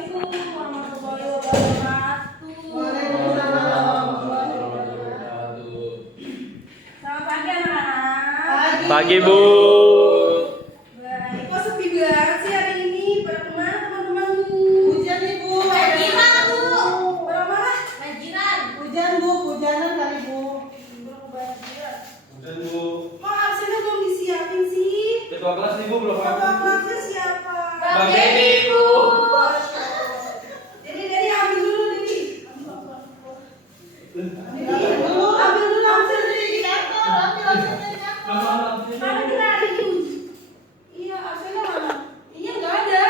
Assalamualaikum warahmatullahi wabarakatuh. Waalaikumsalam warahmatullahi wabarakatuh. Selamat pagi anak-anak. Pagi Bu. Baik, kok sepi banget sih hari ini? Pada kemana teman-teman Bu? Hujan nih Bu. Majiran Bu. Berapa? Majiran. Hujan Bu, hujanan kali Bu. Hujan Bu. Kok absennya belum disiapin sih? Ketua kelas nih Bu belum Ketua ada. kelasnya siapa? Bang Dedi Bu. Jadi ambil dulu Dedi. Ambil dulu absen Dedi. Mana kita hari ini uji? Iya, absennya mana? Iya nggak ada.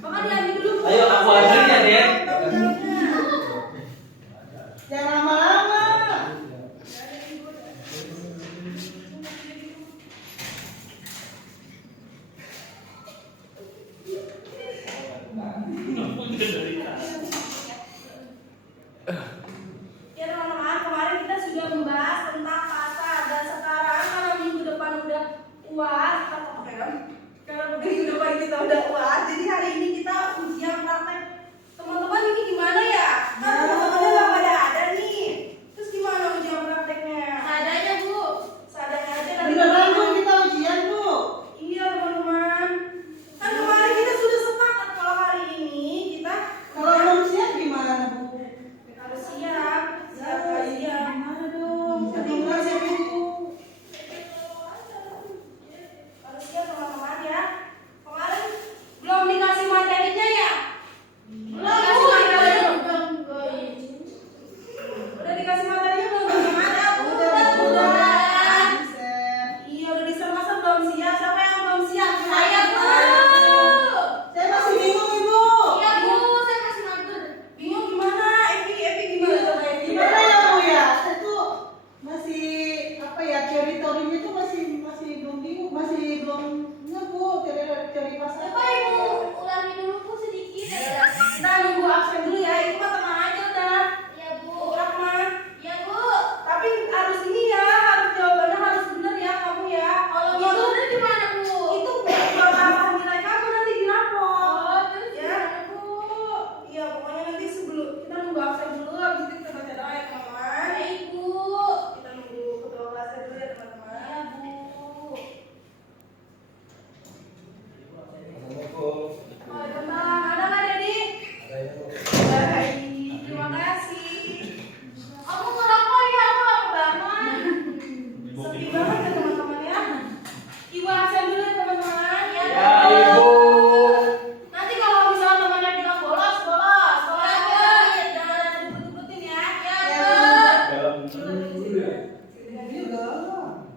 Maka diambil dulu. Ayo aku anterin ya Den. Jangan lama-lama. Ya teman-teman, kemarin kita sudah membahas tentang pasar dan sekarang karena minggu depan udah UAS, karena minggu depan kita udah UAS, jadi hari ini kita ujian praktek. Teman-teman ini gimana ya? Kan teman-temannya nggak pada ada nih. Terus gimana ujian prakteknya? Seadanya Bu, seadanya aja. Nanti Beneran Bu kita ujian Bu. Iya teman-teman. Kan kemarin kita sudah sepakat kalau hari ini kita Kalau belum siap gimana Bu? harus siap. Siap nggak siap? Gimana dong? Jadi mulai siapin Bu. Harus siap teman-teman ya. Kemarin belum dikasih materinya ya? Belum dikasih materinya. Udah dikasih materinya belum teman-teman? Udah. Iya udah di masa belum siap. Siapa yang belum siap? Saya Bu. Saya masih bingung Ibu. Iya Bu, saya masih mager. Bingung gimana? Evi gimana coba Evi? Gimana ya Bu ya? Saya tuh masih apa ya, teori-teorinya tuh masih belum bingung, masih belum nggak Bu, teori pasar. Coba Ibu ulangi dulu Bu sedikit ya. Kita nunggu absen dulu ya. Itu mah tenang aja udah. Iya Bu. Rahman. Iya Bu. Tapi harus ini ya, harus jawabannya harus benar ya kamu ya. Kalau itu benar gimana Bu? Itu kalau tambah nilai kamu nanti di rapor. Oh, terus ya Bu. Iya pokoknya nanti sebelum kita nunggu absen dulu, habis itu kita baca doa ya teman-teman. Ya Ibu. Kita nunggu ketua kelasnya dulu ya teman-teman. Ya Bu. Waalaikumsalam. Ada nggak Dedi? Baik, terima kasih. Aku ngerokok ya, aku lapar banget. Sepi banget ya teman-teman ya. Ibu absen dulu ya teman-teman ya. Ya Ibu. Nanti kalau misalnya temannya bilang bolos ya. Jangan ada ribut-ributin ya. Ya. Dalam dulu ya. Ini udah lama.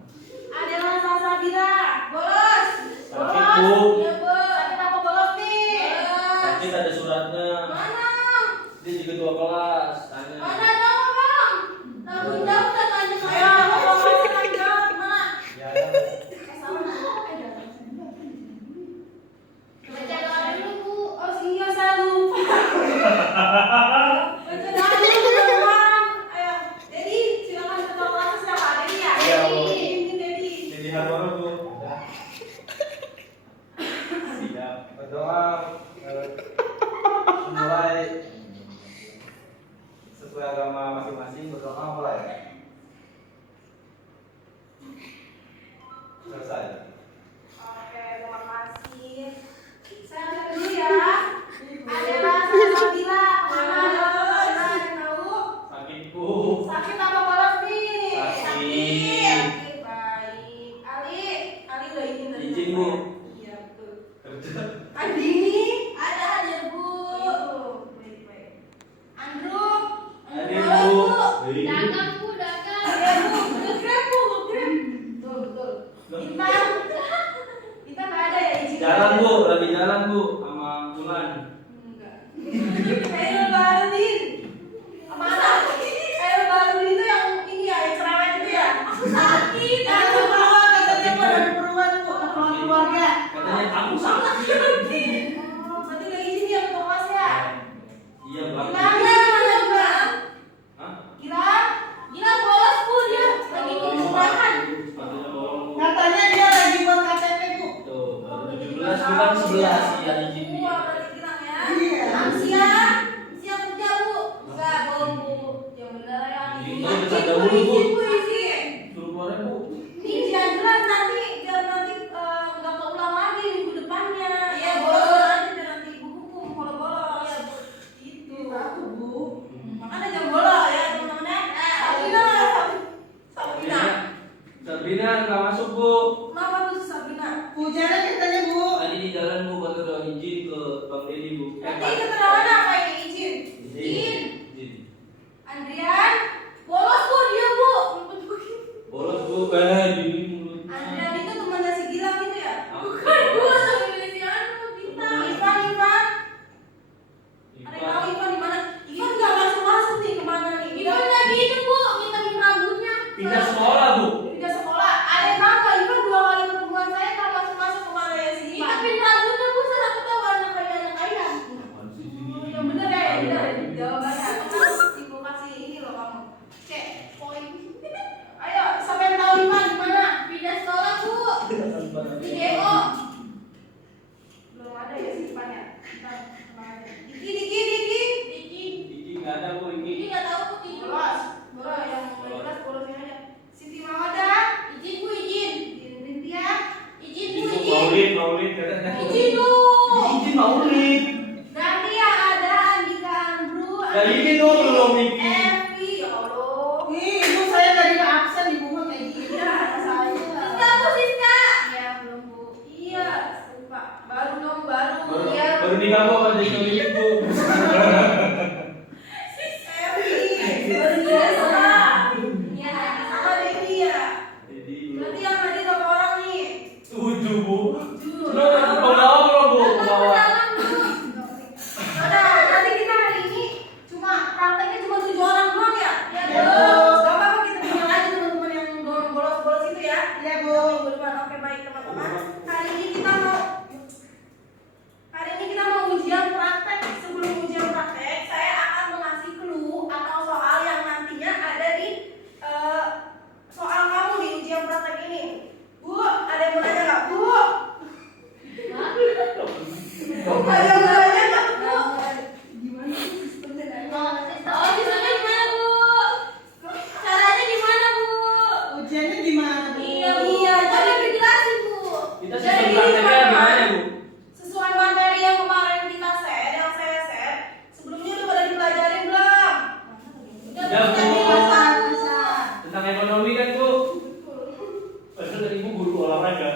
Ada yang Sabira, bolos. Sakit, Bu. Iya Bu. Sakit apa bolos nih? Sakit ada suratnya. Mana? Dia juga ketua kelas. Tanya. Mana dong bang? Tanggung jawab dan tanya saya. Tanggung jawab gimana? Ya. Sama. Baca doa dulu Bu. Oh iya saya lupa. Baca doa dulu teman-teman. Ayo, Dedi silakan ketua kelas siapa? Dedi ya. Iya, Bu. Ini Dedi. Jadi Harwono Bu. Siap. Berdoa mulai sesuai agama masing-masing, berdoa mulai. Selesai. Oke, terima kasih. Saya ambil dulu ya. Adalah Sabila. Mana ada yang tahu? Sakit Bu. Sakit apa bolos nih? Sakit. Sakit. Baik. Ali udah izin dari Izin, mana? Bu. Iya, betul. Kerja. Andini ada hadir Bu. Baik. Andrew Hadir, bolos, Bu. Dagang Bu, dagang. Ya Bu, ngegrab Bu, ngegrab. Betul. Kita nggak ada ya izin. Jalan Bu, lagi jalan Bu sama Bulan. Enggak. Saya lebarin. Mana? Saya lebarin itu yang ini ya, yang cerewet itu ya. Aku sakit. Ada keperluan, katanya Bu, ada keperluan Bu, keperluan keluarga. Katanya kamu sakit. Oh, berarti udah izin ya ketua kelas ya? Iya Bang. Gimana Bang? Hah? Gila bolos Bu dia lagi kelurahan. Sepatunya bolong. Katanya dia lagi buat KTP Bu. Tuh, baru 17 bukan 11 ya izin. Berarti bilang ya. Iya. Siap kerja bu. Enggak belum bu. Yang benar ya. Ini bercanda mulu, Bu. Izin. Suruh keluarin, Bu. Ini jangan jelas nanti biar nanti nggak keulang lagi minggu depannya. Iya bolos aja biar nanti ibu hukum kalau bolos. Iya bu. Itu. Aku Bu. Makanya jangan bolos ya teman-teman ya. Sabrina. Sabrina nggak masuk, Bu. Kenapa tuh Sabrina? Hujannya katanya Bu. Tadi di jalan, Bu, kata udah izin ke Bang Deddy, Bu. Nanti keterangan apa ini izin? Izin. Izin. Andrian, bolos bu dia bu. Bolos, Bu. Gini mulutnya. Andrian itu temannya si Gilang itu ya? Ah. Bukan bu, temannya si Anu, Bintang. Ivan. Ada yang tahu Ivan di mana? Ivan nggak masuk nih kemana nih? Ivan lagi itu bu, minta rambutnya. Pindah sekolah, Bu. Pindah sekolah. Ada yang tahu nggak Ivan 2 kali pertemuan saya nggak masuk kemana ya si Ivan? Tapi rambutnya bu saya tahu warna kayak anak ayam. Apaan sih ini? Yang bener ya, yang bener jawabannya. Ibu kasih ini loh kamu. Kayak poin. Ayo, siapa yang tahu Ivan di mana? Pindah sekolah bu. Di DO. Belum ada ya si Ivan ya. Ntar kemana aja. Diki. Iki nggak ada, Bu. Ini Iki. nggak tahu tuh Diki. Bolos yang jelas bolosin aja. Siti Mawada. Izin bu izin. Izin Rintia. Izin bu izin. Maulid, katanya. Izin bu. Izin Maulid. Nanti ya ada Andika Andrew. Ya, ini tuh belum Iki. Evi, ya Allah. Ih, Ibu saya tadi nggak absen Ibu mah kayak gini. Iya, saya. Siska bu Siska. Iya belum bu. Iya, lupa. Baru dong baru. Iya. Baru nikah, Bu, sama jadi Maulid, Bu. Evi. Baru biasa. Iya, sama Devi ya. Jadi, Berarti yang hadir berapa orang nih? 7, Bu. 7. Belum, Bu. Bawa. Udah, nanti kita hari ini cuma prakteknya cuma 7 orang doang ya? Iya Ya, dong. Bu. Gak apa-apa kita bilang aja teman-teman yang bolos-bolos itu ya. Iya Bu. Minggu depan. Oke baik teman-teman. Hari ini kita mau ujian praktek. Sebelum ujian praktek, saya akan mengasih clue atau soal yang nantinya ada di soal kamu di ujian praktek ini. Bu, ada yang mau nanya nggak Bu? Ada yang mau nanya nggak Bu? Gimana sih sistemnya? Oh, sistemnya gimana Bu? Caranya gimana Bu? Ujiannya gimana Bu? Iya, jadi dijelasin Bu. Kita Jadi sistem gini, prakteknya teman-teman. gimana, Bu? Sesuai materi yang kemarin kita share, yang saya share, sebelumnya udah pada dipelajarin belum? Udah Udah, Bu. bisa Bu. Tentang ekonomi kan, Bu? Padahal dari Ibu guru olahraga.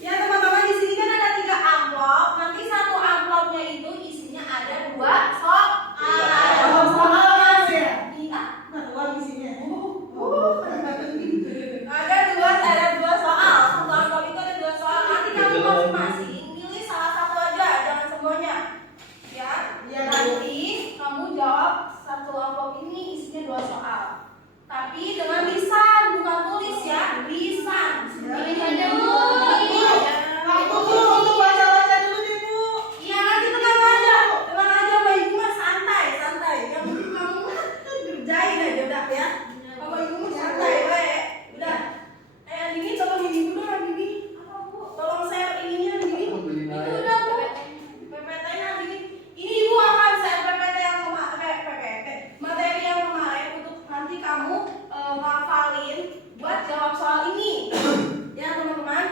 Ya teman-teman, di sini kan ada 3 amplop. Nanti satu amplopnya itu isinya ada 2 soal. Oh, soal Mas ya? Iya. Nah, uang isinya. Ada dua soal. Satu amplop itu ada 2 soal. Nanti kamu masing-masing pilih salah satu aja, jangan semuanya. Ya. Iya, Bu. Nanti kamu jawab satu amplop ini isinya 2 soal. Tapi dengan lisan, bukan tulis ya. Lisan. Seperti ini Bu. Waktu dulu untuk baca-baca dulu deh Bu. Iya, nanti tenang aja Mbak Ibu mah santai. Yang penting kamu kerjain aja udah ya. Mbak Ibu mah santai, we. Udah. Dini tolong ini dulu lah Dini. Apa Bu? Tolong share ininya Dini. Itu udah Bu. PPT-nya Dini. Ini Ibu akan share PPT yang materi yang kemarin untuk nanti kamu ngafalin buat jawab soal ini. Ya teman-teman.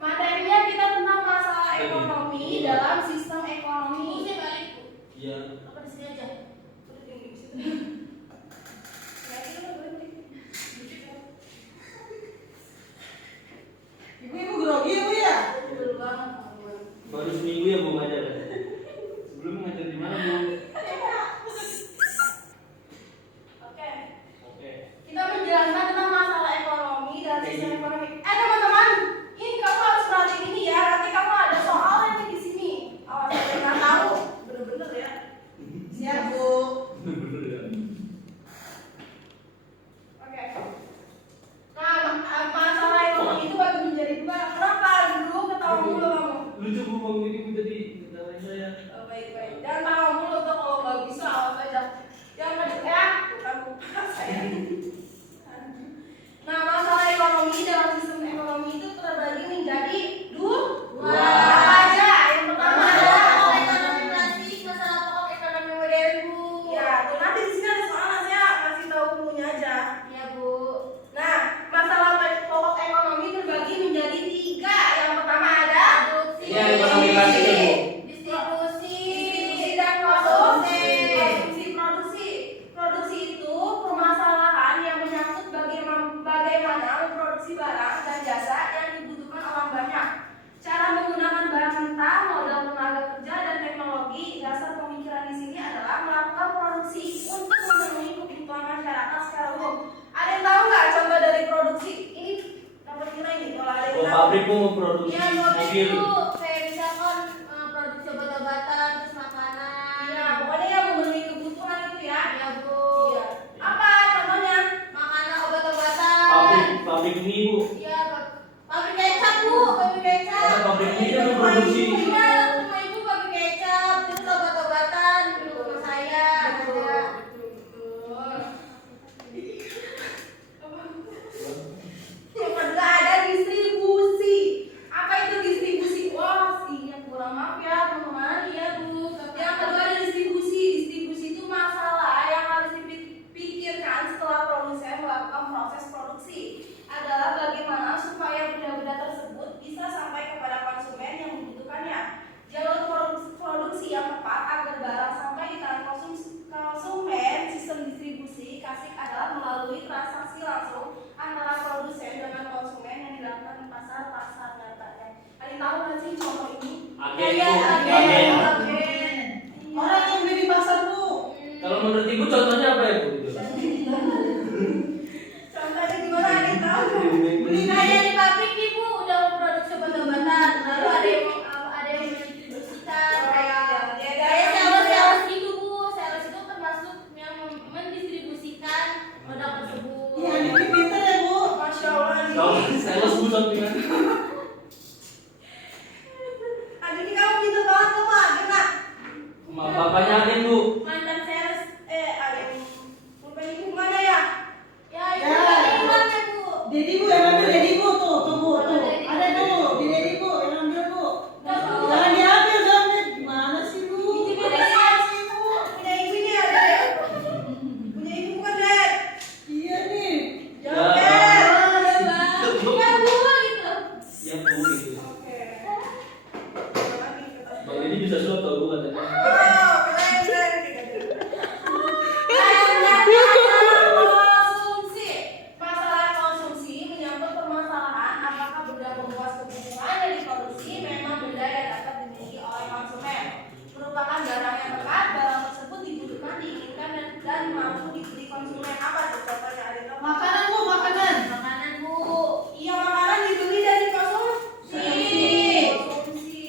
Materinya kita tentang masalah ekonomi dalam sistem ekonomi. Iya. Apa di sini aja? Ibu grogi ya Bu ya? Betul banget teman-teman. Baru seminggu ya, Bu, ngajar. Sebelumnya ngajar di mana, Bu? Oke. Oke. Kita menjelaskan tentang masalah ekonomi dan sistem ekonomi. Teman-teman, ini kamu harus perhatiin ini ya. Nanti kamu ada soalnya nih di sini. Awas ada yang nggak tahu. Bener-bener ya. Siap Bu. Bener ya. Oke. Nah, masalah ekonomi itu bagi menjadi 2. Kenapa dulu ketawa mulu kamu? Lucu, Bu, Bang Deddy, Bu, tadi ketawain saya. Oh, baik-baik. Jangan tawa mulu tuh kalau nggak bisa awas aja. Jangan ya, bukan saya. Nah, ibu mau produksi Iya, mau mobil. itu kayak misalkan produksi obat-obatan, terus makanan. Iya, pokoknya yang memenuhi kebutuhan itu ya. Iya, Bu. Iya. Apa contohnya? Makanan, obat-obatan. Pabrik mie bu. Iya, pabrik kecap, Bu. Pabrik kecap. Karena pabrik mie kan memproduksi. Iya, rumah ibu pabrik kecap, terus obat-obatan di rumah saya ada. Yang kedua ada distribusi. Apa itu distribusi? Wah, iya kurang maaf ya teman-teman. Iya Bu. Yang kedua ada distribusi. Distribusi itu masalah yang harus dipikirkan setelah produsen melakukan proses produksi. Adalah bagaimana supaya benda-benda tersebut bisa sampai kepada konsumen yang membutuhkannya. Jalur produksi yang tepat agar barang sampai di tangan konsumen. Sistem distribusi kasih adalah melalui transaksi langsung antara produsen dengan konsumen yang dilakukan di pasar nyatanya. Ada tahu nggak sih contoh ini? Agen Iya, bu. agen. Agen. Agen. Orang yang beli di pasar Bu. Kalau menurut ibu contohnya apa ya bu? Contohnya gimana? Ada yang tahu? Beli Kayak di pabrik nih, Bu, udah memproduksi obat-obatan, lalu ada yang mendistribusikan kayak sales gitu, Bu. Sales itu termasuk yang mendistribusikan produk tersebut. Iya, ini pinter ya Bu. Masya Allah. Tahu sales bu sampingan. Adik ini kamu pintar banget tuh Pak. Gimana? Bapaknya agen bu. Mantan sales. Ada yang lupa ibu mana ya? Ya, itu Ya. tadi gimana, Bu? Dedi Bu yang ambil Dedi Bu tuh Bu tuh. Ada tuh di Dedi Bu yang ambil Bu. Jangan diambil dong, Ded. Gimana sih Bu? Punya ibu ini ada ya? Punya ibu bukan Dad? Iya nih. Jawab Ya. Dad. Ya, Bu, gitu. Ya bu gitu. Oke. Bang ini bisa soto bu katanya. Oh, keren. Konsumsi. Masalah konsumsi menyangkut permasalahan apakah benda memuas kebutuhan yang diproduksi memang benda yang dapat dimiliki oleh konsumen. Merupakan barang yang tepat, barang tersebut dibutuhkan, diinginkan dan mampu dibeli konsumen. Apa tuh contohnya? Ada contoh? Makanan Bu, makanan. Makanan, Bu. Iya, makanan dibeli dari konsumsi. Konsumsi.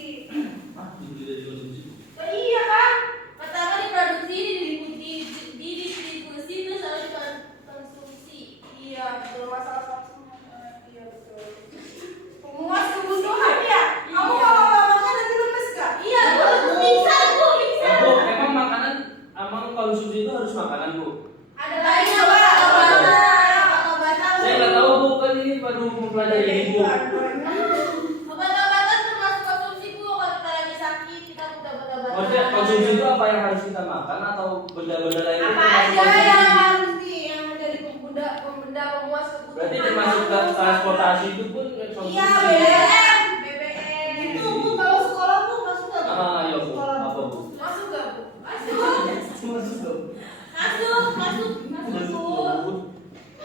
Ah, itu dari konsumsi. Oh, iya kan? Pertama diproduksi, didistribusi, terus harus dikonsumsi. Iya, betul masalah konsumsi. Iya, betul. Memuas kebutuhan ya. Kamu kalau nggak makan nanti lemes gak? Iya, Bu. Bisa, Bu. Bisa. Bu, emang makanan, emang konsumsi itu harus makanan bu? Ada Banyak lagi coba. obat-obatan. Saya nggak tahu bu, kan ini baru mempelajari ini bu. Obat-obatan termasuk konsumsi, Bu. Kalau kita lagi sakit, kita butuh obat-obatan. Maksudnya konsumsi itu apa yang harus kita makan atau benda-benda lain itu Apa termasuk aja konsumsi? yang harus yang menjadi benda pemuas kebutuhan? Berarti termasuk transportasi itu pun konsumsi. Iya, BBM. Itu Bu kalau sekolah Bu masuk nggak Bu? Ah, ya bu. Sekolah, Apa bu? Masuk gak bu? Masuk. Masuk dong. Masuk. Masuk bu.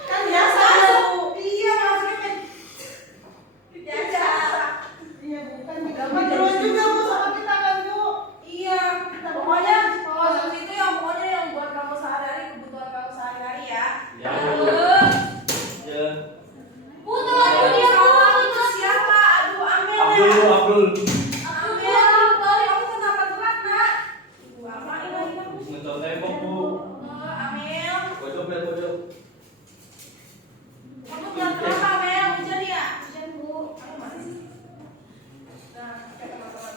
Kan biasa Bu. Iya, masuknya biasa. Iya Bu, kan keperluan juga Bu sama kita kan Bu. Iya, pokoknya konsumsi itu yang pokoknya yang buat kamu sehari-hari, kebutuhan kamu sehari-hari ya. Ya. Lalu, Ya. Bu, tolong Bu, dia, Bu. itu siapa? Aduh, Amel Abdul ya. bu, Abdul. Amel, kamu kenapa telat nak? Ibu apain lagi kamu? Ngetok tembok bu. Amel, Pojok ya pojok. kamu bilang kenapa Amel? Hujan ya? Hujan bu. Kamu mana sih? Nah, oke teman-teman.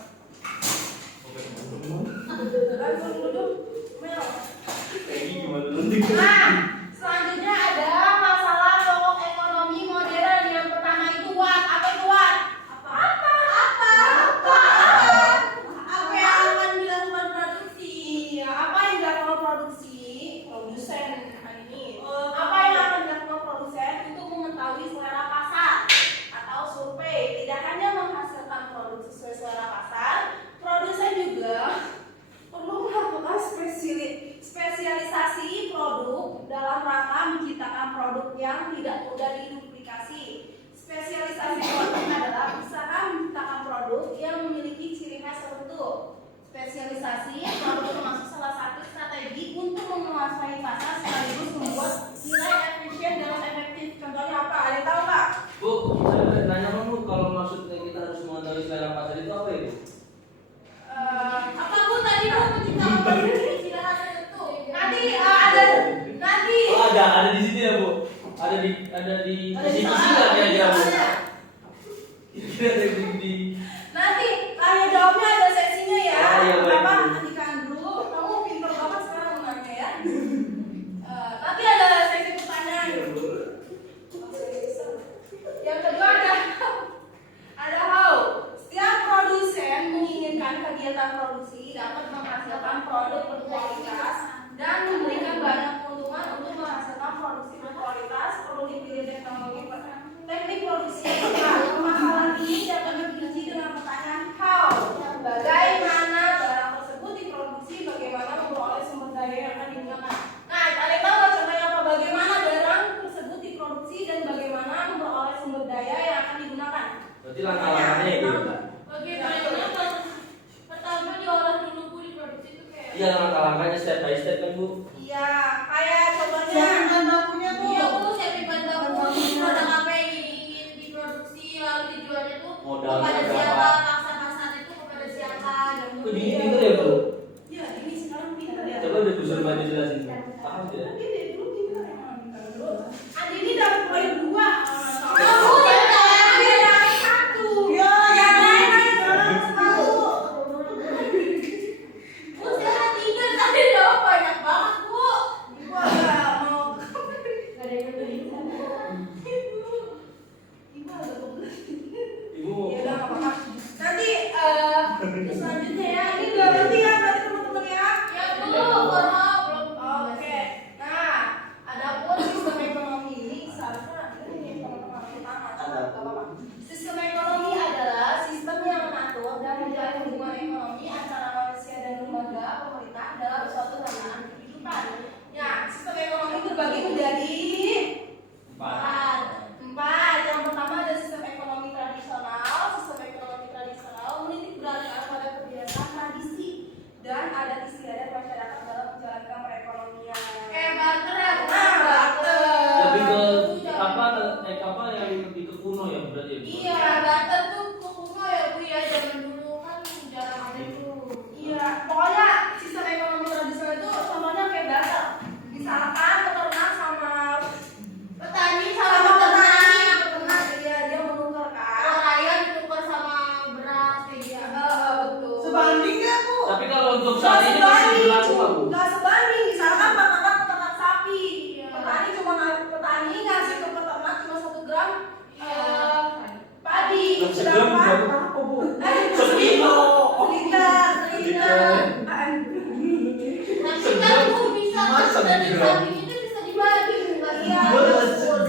Langsung duduk, Mel. Ini gimana nanti? Nah, selanjutnya ada masalah pokok ekonomi modern. Yang pertama itu what? Apa itu what? Apa yang akan dilakukan produksi? Apa yang dilakukan produksi? Produsen ini. Apa yang akan dilakukan produsen untuk mengetahui selera pasar atau survei? Tidak hanya menghasilkan produk sesuai selera pasar, produsen juga perlu melakukan spesialisasi produk dalam rangka menciptakan produk yang tidak mudah diduplikasi. Spesialisasi produk adalah usaha menciptakan produk yang memiliki ciri khas tertentu. Spesialisasi produk termasuk salah satu strategi untuk menguasai pasar sekaligus membuat nilai efisien dan efektif. Contohnya apa? Ada yang tahu nggak? Bu, saya nanya dong bu, kalau maksudnya Ada di sini ya Bu. Ada di Ada di sini sana. nggak kira-kira Bu? Ada. Kira-kira ada di Nanti tanya jawabnya ada seksinya ya. Oh, iya, baik, Apa? Bu. Nanti kan dulu. Kamu pintar banget sekarang menanya ya. Nanti ada seksi pertanyaan. Yang kedua ada how. Setiap produsen menginginkan kegiatan produksi dapat menghasilkan produk berkualitas dan memberikan banyak keuntungan untuk menghasilkan produksi berkualitas. Perlu dipilih teknik produksi yang tepat. Permasalahan ini dapat diuji dengan pertanyaan how. Bagaimana barang tersebut diproduksi, bagaimana memperoleh sumber daya yang akan digunakan. Nah, kalian tahu nggak contohnya apa? Bagaimana barang tersebut diproduksi dan bagaimana memperoleh sumber daya yang akan digunakan. Berarti langkah-langkahnya itu. Bagaimana pertama diolah dulu Bu, diproduksi itu kayak Iya, langkah-langkahnya step by step kan Bu. Iya, kayak contohnya. Siapin bahan bakunya Bu. Iya Bu, siapin bahan baku, produk apa yang ingin diproduksi lalu dijualnya tuh Modal kepada berapa? siapa, pasar itu kepada siapa dan Kok di pinter ya Bu? Ya, ini sekarang pintar ya. Coba deh Bu suruh bantu jelasin. Paham tidak? Tapi dia dulu pintar emang pintar dulu. Adi ini dapat poin 2. Kamu yang Dia dapat 1. Ya, Yang ya. lain dapat 1. Bu, sekarang 3 tadi jawab banyak banget Bu. Ibu agak mau. Gak ada yang ngerti. Ibu agak goblok. Ibu Ya udah nggak apa-apa. Nanti selanjutnya ya. Ini udah berarti ya berarti teman-teman ya. Ya Bu, belum. Oke. Nah, adapun sistem ekonomi ini seharusnya ini teman-teman utama. Nggak apa-apa. Sistem ekonomi adalah sistem yang mengatur dan menjalin hubungan ekonomi antara manusia dan lembaga pemerintah dalam suatu tatanan kehidupan. Ya, sistem ekonomi terbagi menjadi empat. empat. Yang pertama ada sistem ekonomi tradisional. Sistem ekonomi tradisional menitik beratkan pada kebiasaan tradisi dan adat istiadat masyarakat dalam menjalankan perekonomian. Kayak barter ya Bu. Nah, barter. Lebih ke apa yang lebih ke kuno ya berarti ya? Bu? Iya, barter tuh kuno ya Bu ya, zaman dulu kan jarang ada tuh. Iya, pokoknya sistem ekonomi tradisional itu contohnya kayak barter. Misalkan peternak sama Petani sama sama petani. peternak dia menukarkan. Orang kaya ditukar sama beras kayak gitu. Betul. Sebanding nggak Bu? Tapi kalau untuk saat ini masih berlaku nggak Bu? Nggak sebanding. Misalkan peternak sapi, Iya. petani ngasih ke peternak cuma 1 gram padi. Yang segram Sedangkan berapa Bu? sekilo, Seliter. seliter. Tapi kan Bu bisa Masa dari dibilang? samping itu bisa dibagi bukan Iya.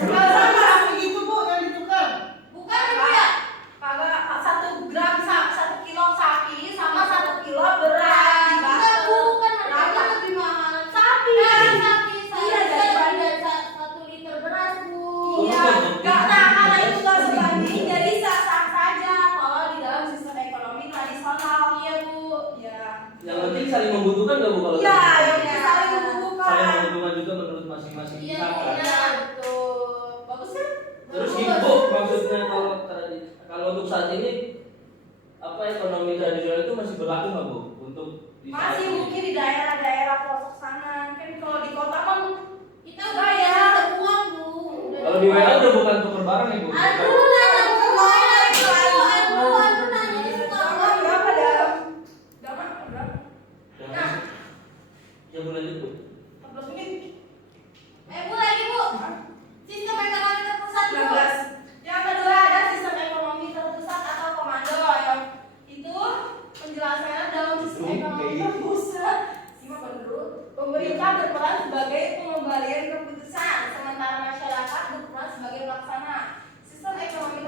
Nggak sama begitu Bu yang ditukar. Bukan Bu ya? Kagak 1 gram 1 kilo sapi sama 1 kilo beras. Enggak Bu, kan harganya lebih mahal. Sapi. Sapi Iya, saya ada 1 liter beras Bu. Iya, karena itu nggak sebanding, jadi sah-sah saja kalau di dalam sistem ekonomi tradisional. Iya Bu. Iya. Yang penting saling membutuhkan nggak Bu kalau? Iya, gitu? yang kita saling Saling membutuhkan. membutuhkan juga menurut masing-masing Iya, pihak kan? iya. Betul. Bagus kan? Terus Bagus. gini Bu, maksudnya kalau untuk saat ini apa ekonomi tradisional itu masih berlaku nggak Bu? Untuk di saat Masih ini? mungkin di daerah-daerah pelosok sana. Kan kalau di kota kan Kita udah ada uang Bu. Kalau di WA udah bukan tuker barang ya Bu? Aduh, nanya Bu, aduh nanya di suka Dalam berapa dalam? Dalam berapa? Nah, ya Bu lanjut Bu. 14 menit. Bu lagi Bu. Sistem ekonomi terpusat Bu. 19. Yang kedua ada sistem ekonomi terpusat atau komando yang itu penjelasannya dalam sistem ekonomi terpusat. Simak dulu. Pemerintah berperan sebagai pengembalian keputusan, sementara masyarakat berperan sebagai pelaksana. Sistem ekonomi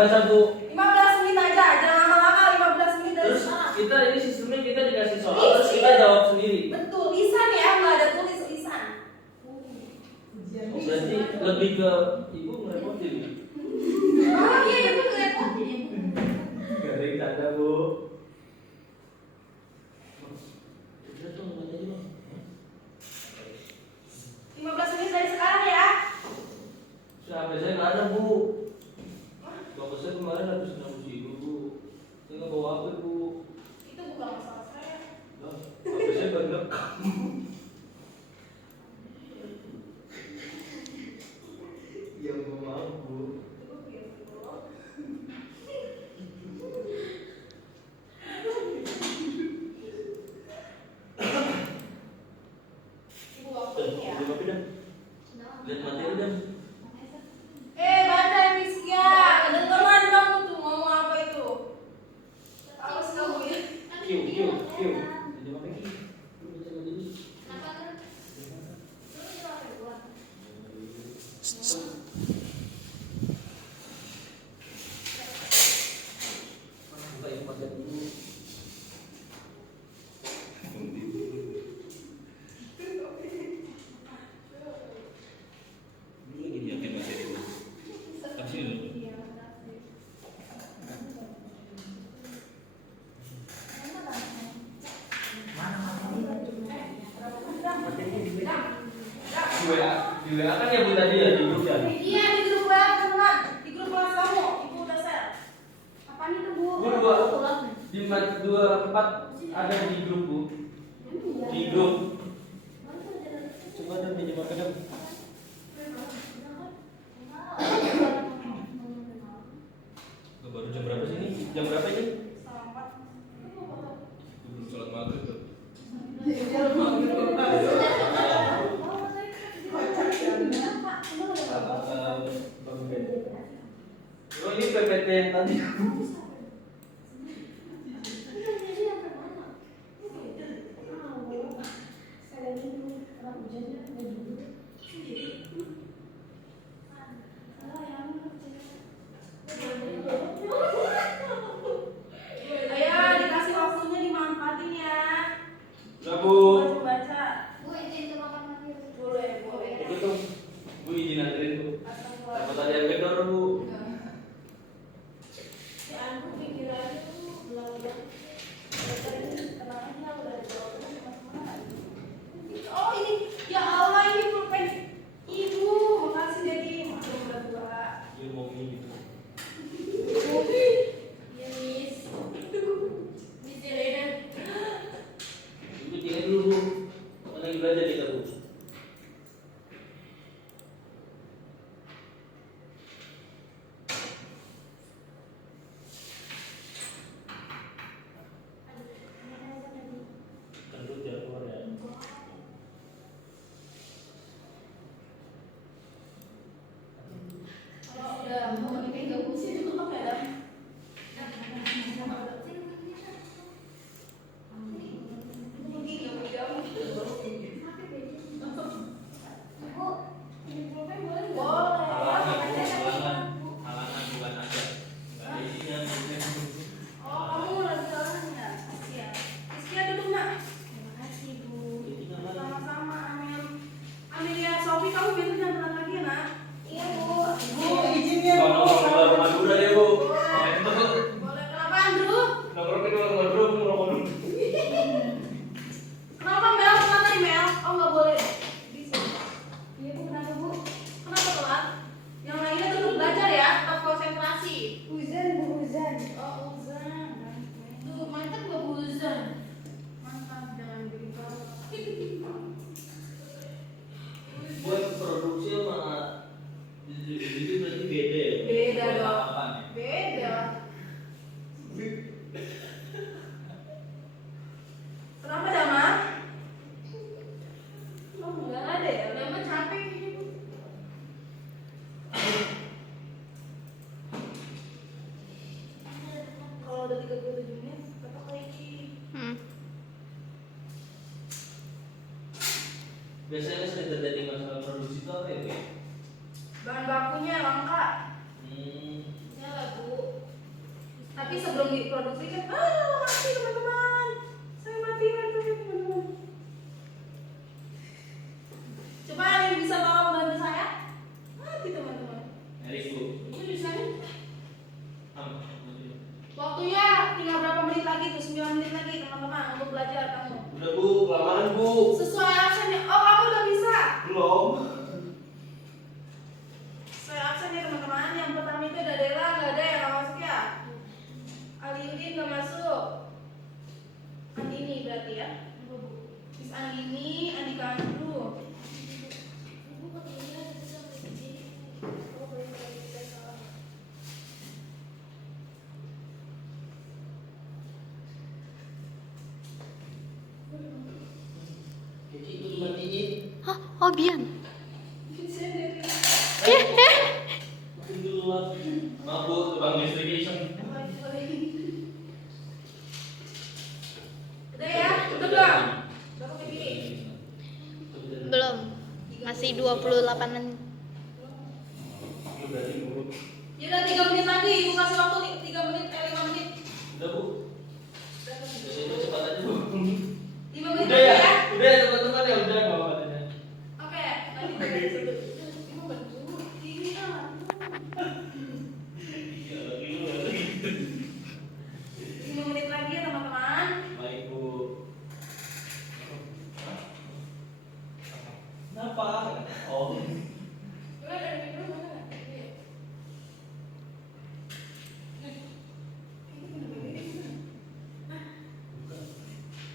baca Bu. 15 menit aja, jangan lama-lama 15 menit dari Terus sekarang. kita ini sistemnya kita dikasih soal terus kita jawab sendiri. Betul, lisan ya, nggak ada tulis lisan. Berarti lebih ke ibu ngerepotin. Oh iya, ibu ngerepotin ya bu. Garing tanda Bu. Udah tuh baca aja Bang. 15 menit dari sekarang ya. Sampai saya nggak ada Bu. Bapak saya kemarin habis nabung Bu. Saya nggak bawa apa Bu. Itu bukan masalah saya. Bapak saya bandel. Ya maaf Bu. Ibu waktuin ya. Lihat materi dah. Lihat materi dah. Baca Rizkia, kedengeran kamu tuh ngomong apa itu? Apa sih kamu ya? Kiu. Jadi apa Ki? Lu baca materi. Buka yang materi dulu. Ini diakin materi dulu. Kasih dulu. Di WA kan ya Bu tadi ya di grup ya. Iya di grup WA teman, di grup kelas kamu, ibu udah share. Apa nih tuh bu? Di 24 ada di grup Bu. Di grup. Coba dong dijebak ke dalam. Baru jam berapa sih ini? Jam berapa ini? Salat maghrib tuh. Oh ini PPT yang tadi. Ayo dikasih waktunya dimanfaatin ya. Udah Bu. Baca. Boleh. Ikut dong. Bu izin anterin Bu. Astagfirullah. Dapat ada yang vendor Bu. Si Anu pikir aja tuh belang-belang. Tenang aja udah dijawab semua. Oh ini, ya Allah ini pulpen ibu. Makasih jadi maklum berdua. Dia mau ini gitu. Iya Miss. Miss Jelena. Ibu tinggal dulu Bu. Lagi belajar kita Bu. Tentu jangan keluar ya. Kalau udah mau ini nggak pusing itu apa ya? Halangan bukan aja. Enggak ada isinya. Oh, kamu lagi jalan ya? Iya. Rizkia duduk nak. Terima kasih bu. Sama-sama, Amel. Amelia, Sofi, kamu besok jangan telat lagi ya, nak? Iya, Bu. Bu, izinnya Bu. Kalau rumah dulu dah ya Bu. Boleh. Kenapa, Andrew? Nongkrong di rumah dulu, nongkrong dulu. Kenapa, Mel? Telat tadi, Mel? Oh, nggak boleh. Di sini. Iya bu, kenapa bu? Kenapa telat? Yang lainnya duduk belajar ya, tetap konsentrasi. Uzan bu, Uzan. Oh, Uzan. Tuh mantap gak bu Uzan? Mantap, jangan bikin kau. Buat produksi sama itu berarti beda ya? Beda Buat dong. apaan ya? Beda. Kenapa, Dama? Oh, nggak ada ya? Dama capek ini bu. Kalau udah 37 menit, tetap lagi. Biasanya sering terjadi masalah produksi itu apa ya? Bu? Bahan bakunya langka. Hmm. Ya lah bu. produksi kan. Mati teman-teman. Saya mati teman-teman. Coba ada yang bisa tolong bantu saya? Mati teman-teman. Erik Bu. Itu bisa kan? Am. Waktunya tinggal berapa menit lagi tuh? 9 menit lagi teman-teman untuk belajar kamu. Udah Bu, kelamaan Bu. Sesuai absennya. Oh, kamu udah bisa. Belum. Sesuai absennya teman-teman. Yang pertama itu ada Dela, nggak ada yang masuk ya. Aliudin nggak masuk. Andini berarti ya. Miss Andini, Andika Andrew. Hah? Oh, Bian. Makin dulu lah. Maaf Bu, tukang investigation. Udah ya? Udah belum? Berapa menit? Belum. Masih 28 menit. Udah sih Bu. Ya udah 3 menit lagi. Ibu kasih waktu 3 menit, 5 menit. Udah Bu. Udah cepat aja Bu. 5 menit Udah lagi ya, ya. udah ya teman-teman ya udah nggak apa-apa aja. Oke, lanjut dari situ. Ibu bantu. Ini ah. 5 menit lagi ya teman-teman. Baik Bu. Kenapa? Oh.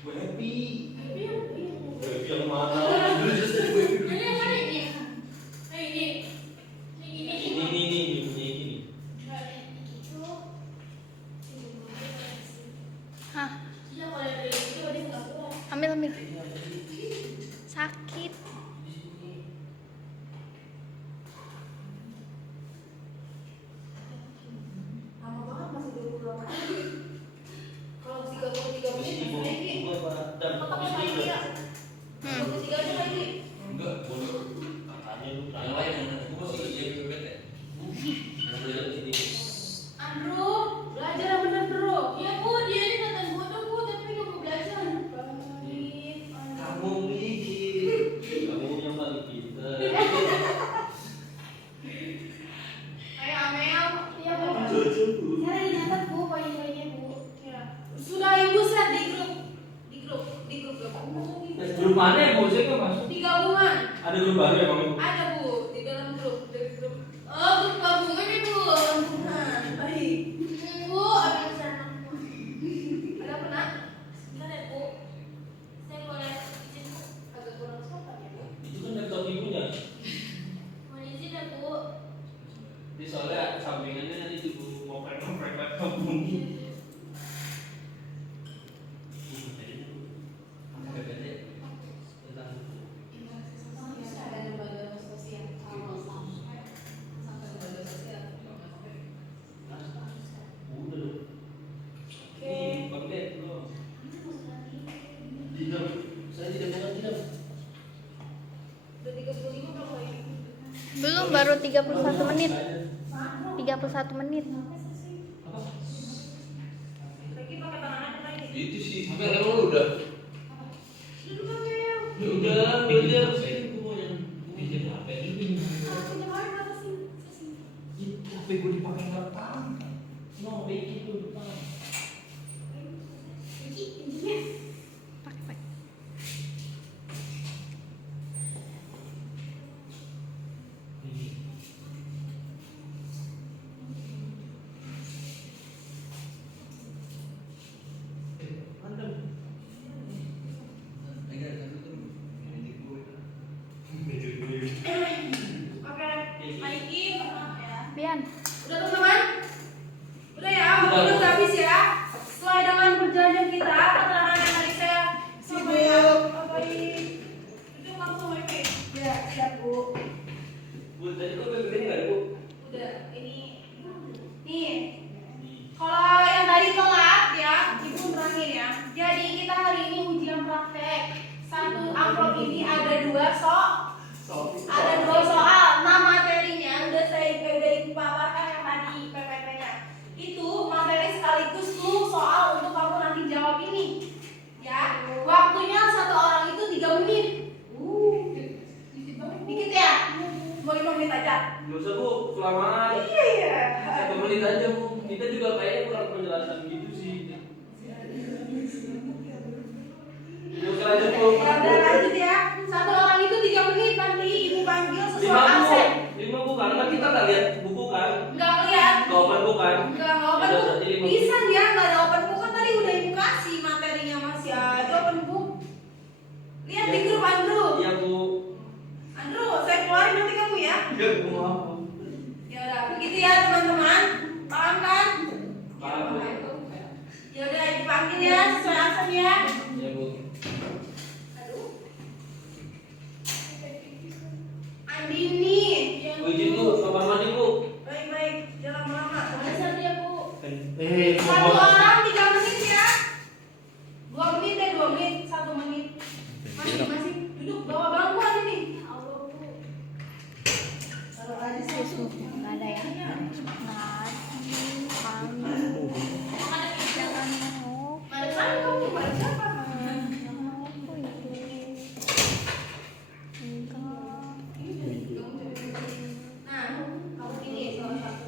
Gue happy. Gue happy yang mana? Ini. Hah? Ambil. Sakit. Lama banget masih 28 menit. Kalau 33 menit Ini Bu, lagi. Bu apa? Dan Tetap habis lagi ini ya. 33 aja lagi. enggak boleh. Katanya lu Yang lain yang gue sih jadi bebek ya. Yang belajar di sini. Andrew, belajar yang bener bro. Ya Bu, dia ini nonton bodoh Bu, tapi nggak mau belajar. Baik, kamu mikir, kamu yang paling pintar. Ayo Amel. Iya Bu. Cocok Bu. Saya lagi nyatet Bu, poin-poinnya Bu. Ya. Sudah ibu share di grup gabungan. Grup mana ya Bu? Saya nggak masuk. Di gabungan. Ada grup baru ya Bang? Ada Bu di dalam grup. Oh, grup gabungan ya Bu. Gabungan. Baik. Bu, ambil sana. Ada apa nak? Bentar ya Bu. Saya boleh izin Bu. Agak kurang sopan ya Bu. Itu kan laptop ibunya. Mau izin ya Bu. Di soalnya sampingannya nanti tuh Bu ngoprek laptop Bu. Ada lembaga sosial. Sampai lembaga sosial. Udah dong. Oke. Nih, pakai belum? Tidak. Saya tidak mau tidak. Udah 35 berapa lagi? Belum, baru 31 menit. 31 menit. Apa? Lagi pakai tangan aja lagi. Itu sih, sampai level udah. Duduk Amel. Ya udah, belajar sih. Gue mau yang belajar apa ini? Punya hari atas sini. HP gue dipakai nggak tahu. No, bikin tuh depan. Pakai. Oke. Maiki, ya. Bian. Udah teman-teman? Udah ya, waktu udah habis ya. Sesuai dengan perjanjian kita, keterangan yang tadi saya sampaikan. Baik. Itu langsung Maiki. Ya, siap Bu. Bu, tadi kok begini nggak Bu? Udah, ini nih. Kalau yang tadi telat ya, Ibu terangin ya. Jadi kita hari ini ujian praktek. Satu amplop ini ada 2 ada 2 soal. Nah, materinya udah Ibu paparkan yang tadi PPT-nya. Itu materi sekaligus tuh soal usah bu, kelamaan. Iya. 1 menit aja bu. Kita juga kayaknya kurang penjelasan gitu sih. Udah aja bu. Ya udah lanjut ya. Satu orang itu 3 menit nanti ibu panggil sesuai absen. 5 bukan, kan kita nggak lihat buku kan? Nggak lihat. Nggak open bukan? Nggak open Udah, book. berarti 5 Bisa ya nggak ada open book kan tadi udah ibu kasih materinya masih aja open book. Lihat di grup Andrew. Iya bu. Andrew, saya keluarin nanti kamu ya. Iya bu, maaf bu. Ya udah begitu ya teman-teman. Paham kan? Paham bu. Ya udah ibu panggil ya sesuai absen ya. Iya bu. Aduh. Andini. Bu izin bu, kamar mandi bu. Baik-baik, jangan lama-lama. Mana saja bu? Satu orang 3 menit ya. 2 menit deh, 2 menit, 1 menit. Masih duduk bawa bangkuan ini. Allah bu. Taruh aja sih. Nggak ada ya? Jangan mau. Mana sana kamu? Mana siapa? Nah, kamu ini salah satu.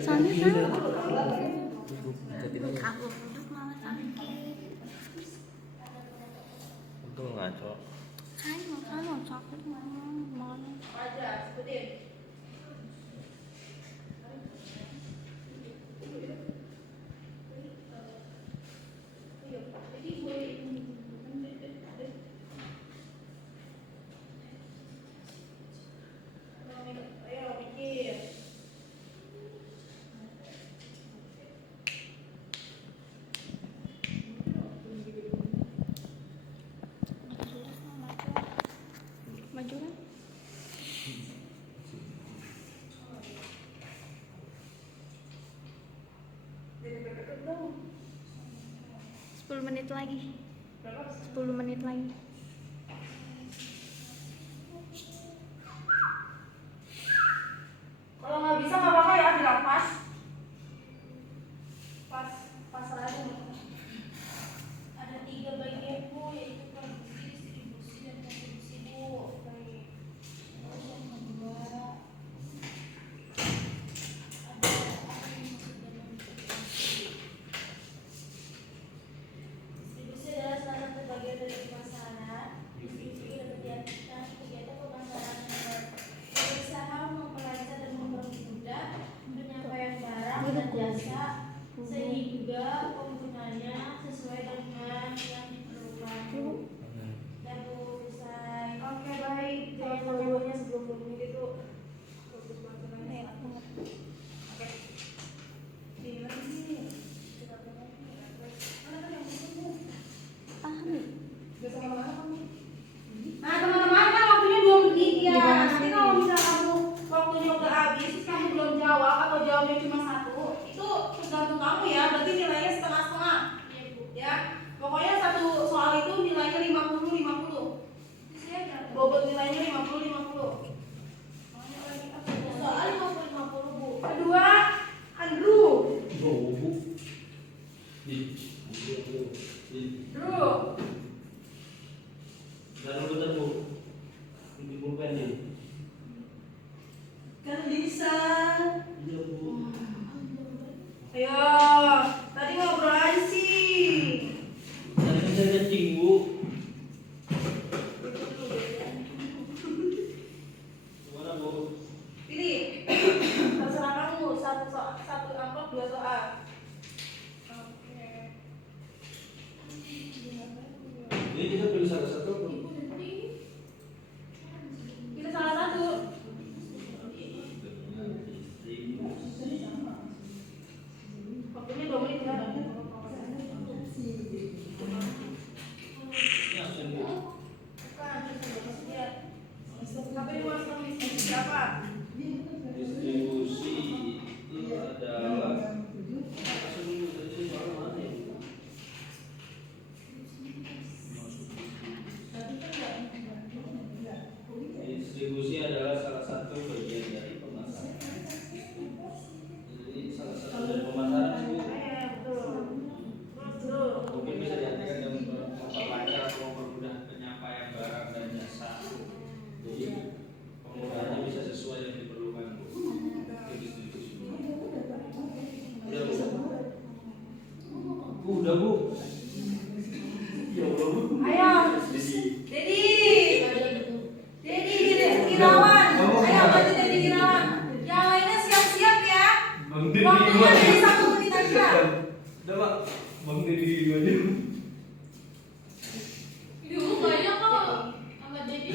Soalnya aku duduk malah sakit. Untung ngaco. Saya mau sakit mau. Aja, sebutin. Ayo mikir. Maju kan? 10 menit lagi. 10 menit lagi. Kalau nggak bisa nggak apa-apa ya, bilang pas. Pas aja. Ada 3 bagian bu, yaitu produksi, distribusi, dan kontribusi bu. Baik. Terus yang kedua ada apa yang masuk dalam distribusi. Distribusi adalah salah satu bagian dari pemasaran. Distribusi dapat diartikan kegiatan pemasaran yang berusaha memperlancar dan mempermudah penyampaian barang dan jasa sehingga penggunanya sesuai dengan yang diperlukan. Dan bu selesai. Oke baik. Jangan menunggunya sebelum 2 menit itu. Bagus banget. Oke. Nih lagi nih. Mana yang itu? Gak sama-sama kamu. Nah teman-teman kan waktunya 2 menit ya. Nanti kalau misalnya kamu waktunya udah habis, terus kamu belum jawab atau jawabnya cuma 1, itu tergantung kamu ya. Berarti nilainya setengah-setengah. Iya bu. Ya. Pokoknya satu soal itu nilainya 50-50. Bobot nilainya 50-50. Soal 50 bu. Kedua, Andrew. Oh bu. Drew. Jangan bener bu. Ini pulpen nih. Kan bisa. Iya bu. Ayo, tadi ngobrol aja sih. Tadi bisa kencing bu. Gimana bu? Pilih. Terserah kamu, satu amplop 2 soal. Oke. Ini kita pilih salah satu bu. Pilih salah satu. Waktunya 2 menit kan? Ini absen bu. Bukan, lihat. Tapi di luar distribusi apa? Distribusi itu adalah Waktunya dari 1 menit aja. Udah Mak, Bang Deddy aja. Dulu banyak kok sama Dedi.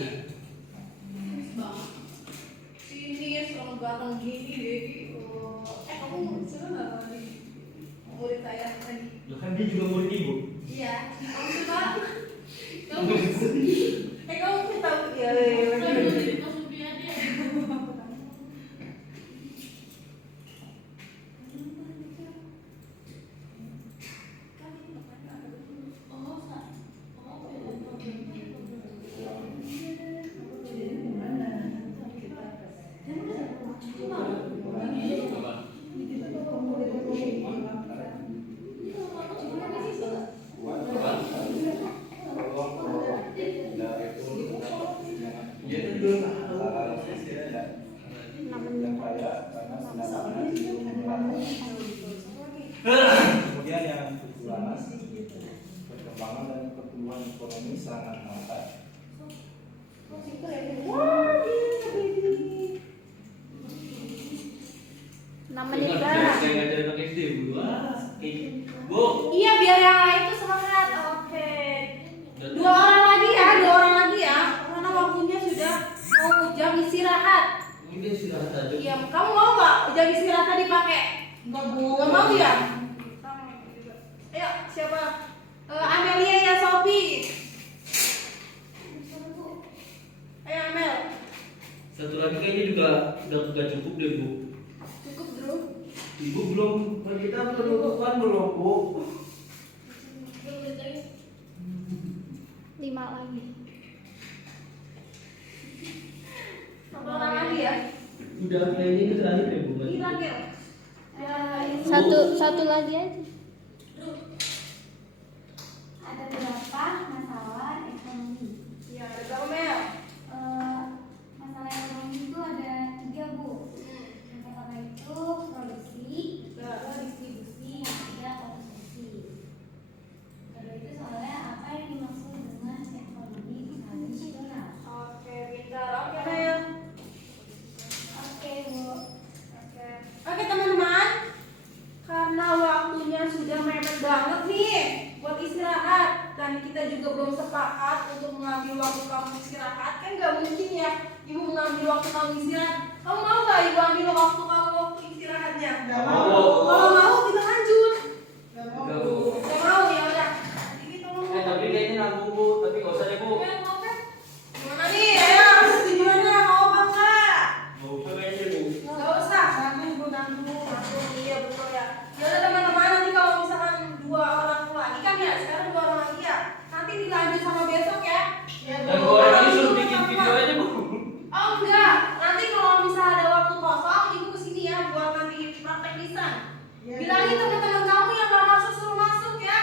Banget. Sini serem bareng gini Dedi. Kamu suka nggak sama di murid saya tadi? Ya kan dia juga murid ibu. Iya. Kamu suka? Kamu kamu tahu ya? Saya dulu jadi masuk dia deh. Kemudian yang kedua, perkembangan dan pertumbuhan ekonomi sangat lambat. Wah, gila Dedi. 6 menit Saya Kak. ngajarin anak SD Bu. Wah, Bu. Iya biar yang lain tuh semangat. Oke. 2 orang lagi ya, 2 orang lagi ya. Karena waktunya sudah mau jam istirahat. Ini istirahat aja. Iya, kamu mau nggak jam istirahatnya dipakai? Enggak Bu. Nggak mau ya? Ayo, siapa? Amelia ya, Sophie. Ayo Amel. Satu lagi kayaknya juga udah gak cukup deh Bu. Cukup Drew. Ibu belum, kita penutupan belum Bu. 5 lagi. 1 orang lagi ya. Udah kayaknya itu terakhir deh Bu. Hilang ya. Satu lagi aja. Ada beberapa masalah ekonomi. Iya, ada berapa Mel? Masalah ekonomi itu ada 3 Bu. Yang pertama itu produksi, kedua distribusi, yang ketiga konsumsi. Kedua itu soalnya apa yang dimaksud dengan ekonomi nasional. Oke, pintar. Oke Mel. Oke Bu. Oke teman-teman, karena waktunya sudah mepet banget nih buat istirahat dan kita juga belum sepakat untuk mengambil waktu kamu istirahat, kan nggak mungkin ya ibu mengambil waktu kamu istirahat. Kamu mau nggak ibu ambil waktu kamu waktu istirahatnya? Nggak mau. Kalau mau kita lanjut. Nggak mau Nggak, Bu. Bu. Nggak mau ya udah. Jadi tolong. Tapi kayaknya nanggung Bu, tapi gak usah deh Bu. Gimana nih? Ayo, gimana? Mau apa enggak? Gak usah kayaknya Bu. Nggak usah. Nanggung Bu, nanggung. Langsung, iya betul ya. Ya udah teman-teman, nanti kalau misalkan 2 orang lagi kan ya, sekarang 2 orang lagi ya. Nanti dilanjut sama besok ya. Ya Dan Bu. gua orang ini suruh bikin video aja Bu. Oh enggak, nanti kalau misalnya ada waktu kosong, ibu kesini ya buat nanti praktek lisan. Ya, Bilangin Bu. teman-teman kamu yang nggak masuk suruh masuk ya.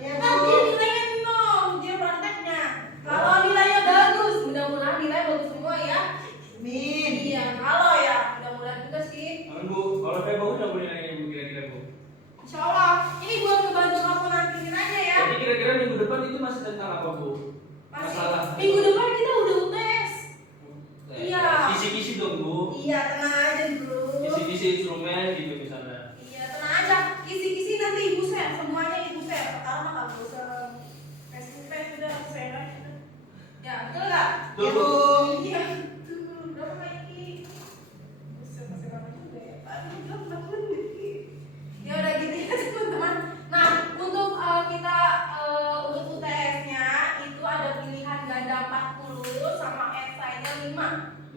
Ya, Kan Bu. dia nilainya nol, dia prakteknya. Kalau nilainya bagus, mudah-mudahan nilai bagus semua ya. Amin. Iya, kalau ya, mudah-mudahan juga sih. Amin Bu, kalau saya bagus nggak boleh nanya Bu kira-kira Bu. Insya Allah, ini buat ngebantu kamu nanti nilainya ya. Tapi kira-kira minggu depan itu masih tentang apa Bu? Masih. Masalah. Minggu depan kita udah UTS. Iya. Kisi-kisi dong Bu. Iya, tenang aja dulu. Kisi-kisi instrumen gitu misalnya. Iya, tenang aja. Kisi-kisi nanti ibu share, semuanya ibu share. Sekarang mah kamu share Facebook udah aku share aja. Ya, betul nggak? Betul, Ya, Bu. Iya, betul. Berapa lagi? Buset, masih lama juga ya. Aduh, udah 4 menit. Ya udah gitu ya teman-teman. Nah, untuk kita untuk UTS-nya itu ada pilihan ganda 40 sama esainya 5.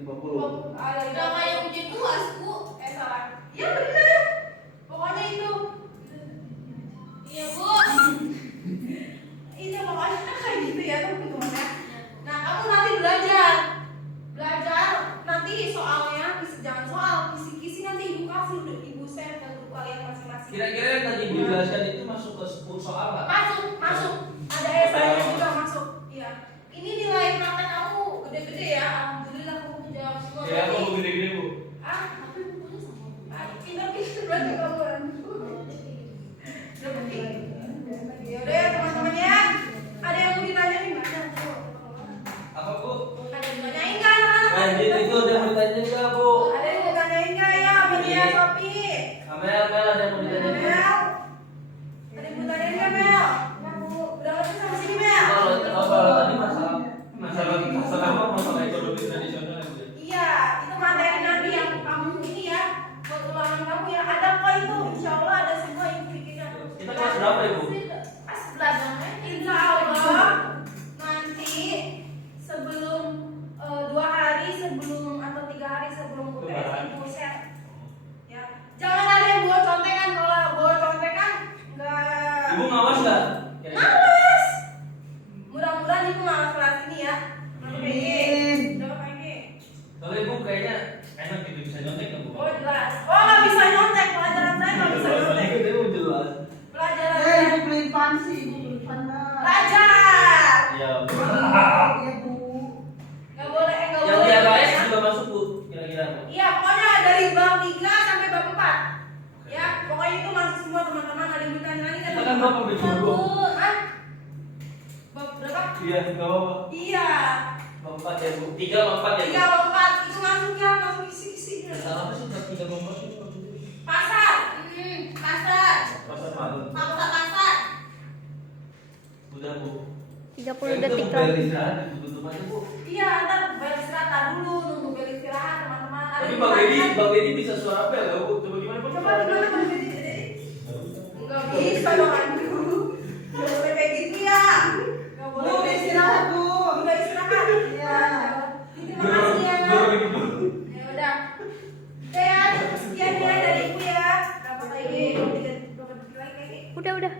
50. Udah kayak ujian UAS Bu. Salah. Ya benar. Pokoknya itu. Iya Bu. Itu pokoknya kayak gitu ya teman-teman ya. Nah, kamu nanti belajar nanti soalnya jangan soal kisi-kisi nanti ibu kasih udah ibu share ke grup kalian masing-masing. Kira-kira yang tadi dijelaskan itu masuk ke 10 soal nggak? Masuk. Ada esainya juga masuk. Iya. Ini nilai praktek kamu gede-gede ya. Alhamdulillah kamu jawab semua. Ya, aku mau gede-gede Bu. Tapi bukunya sama. Pintar-pintar berarti kamu kan. Berarti. Ya udah ya teman-teman ya. Ada yang mau ditanyain nggak? Apa Bu? Ada yang ditanyain nggak anak-anak? Lanjut itu udah mau ditanya nggak Bu? Ada yang mau ditanyain nggak ya? Media Shopee. Amel males. Pelajaran. Ibu beliin pansi, ibu beliin pandan. Belajar. Ya. Iya bu. Nggak boleh, nggak Yang boleh. di AKS juga masuk Bu, kira-kira apa? Iya, pokoknya dari bab 3 sampai bab 4. Ya, pokoknya itu masuk semua teman-teman. Ada yang bertanya lagi kan? Kita kan berapa baju Bu? Hah? Bab berapa? Iya, enggak apa-apa. Iya. Bab 4 ya Bu. 3 bab 4 ya Bu. 3 bab 4 itu masuknya, masuk isi-isi. Salah apa sih bab 3 bab 4 itu maksudnya? Pasar. Pasar. Pasar malam. Pasar. Udah Bu. 30 detik lagi. lagi. Tutup aja Bu. Iya, ntar bel istirahat dulu, nunggu bel istirahat teman-teman. Ada Tapi yang Bang bertanya? Edi bisa suara apa ya Bu? Coba gimana Bu? Coba gimana Bang Dedi? Enggak bisa dong aduh. Nggak boleh kayak gitu ya. Nggak Bu, boleh kayak gitu. istirahat bu. Udah istirahat. Iya. Terima kasih ya. Ya udah. Oke ya, sekian ya dari ibu ya. Dapat lagi 3 detik lagi kayaknya. Udah.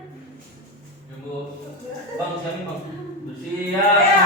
Ya Bu. Bang, siapa Bang? Bersih ya. Ya.